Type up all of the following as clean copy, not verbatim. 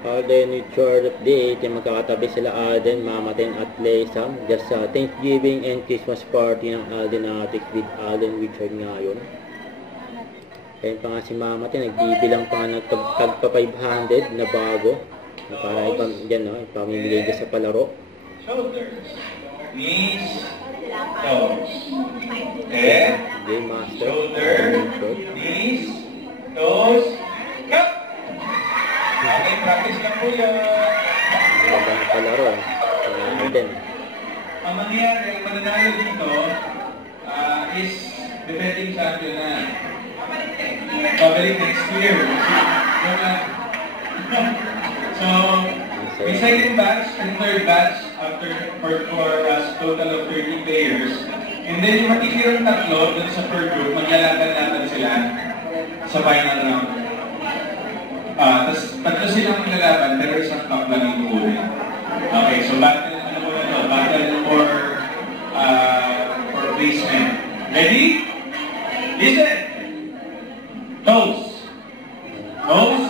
Alden with short update, yung magkakatabi sila Alden, Mamaten at Lesam. Just sa Thanksgiving and Christmas party ng Alden Attic with Alden Richard ngayon. Kaya pa nga si Mamaten, nagbibilang pa nga nagtagpa 500 na bago. Para dyan, no? Ipamimigay dyan sa palaro. Shoulders, knees, toes. Head, Game master. shoulder, knees, toes, cut! Okay, practice lang po yun. Maganda ng palaro, eh. Kaya Alden. Ang mangyayari, ang mananalo dito is defending champion na. Babalik next year. So, may second batch and third batch for total of 30 players. And then yung matitirang tatlo dun sa per group, maglalaban-laban sila sa final round. Tapos tatlo silang maglalaban, pero isang cup lang yung uli. Okay, so battle, ano mo na to? Battle for placement. Ready? Listen! Toes. Toes.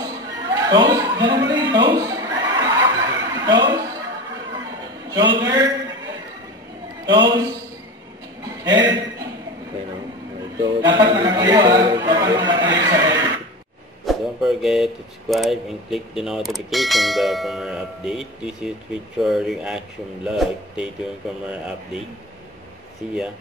Toes. Diyan mo rin. Toes. Toes. Shoulder. Toes. Head. Dapat nakatayo ha. Dapat nakatayo sa head. Don't forget to subscribe and click the notification bell for more update. This is Richard Reaction Vlog. Stay tuned for more update. See ya.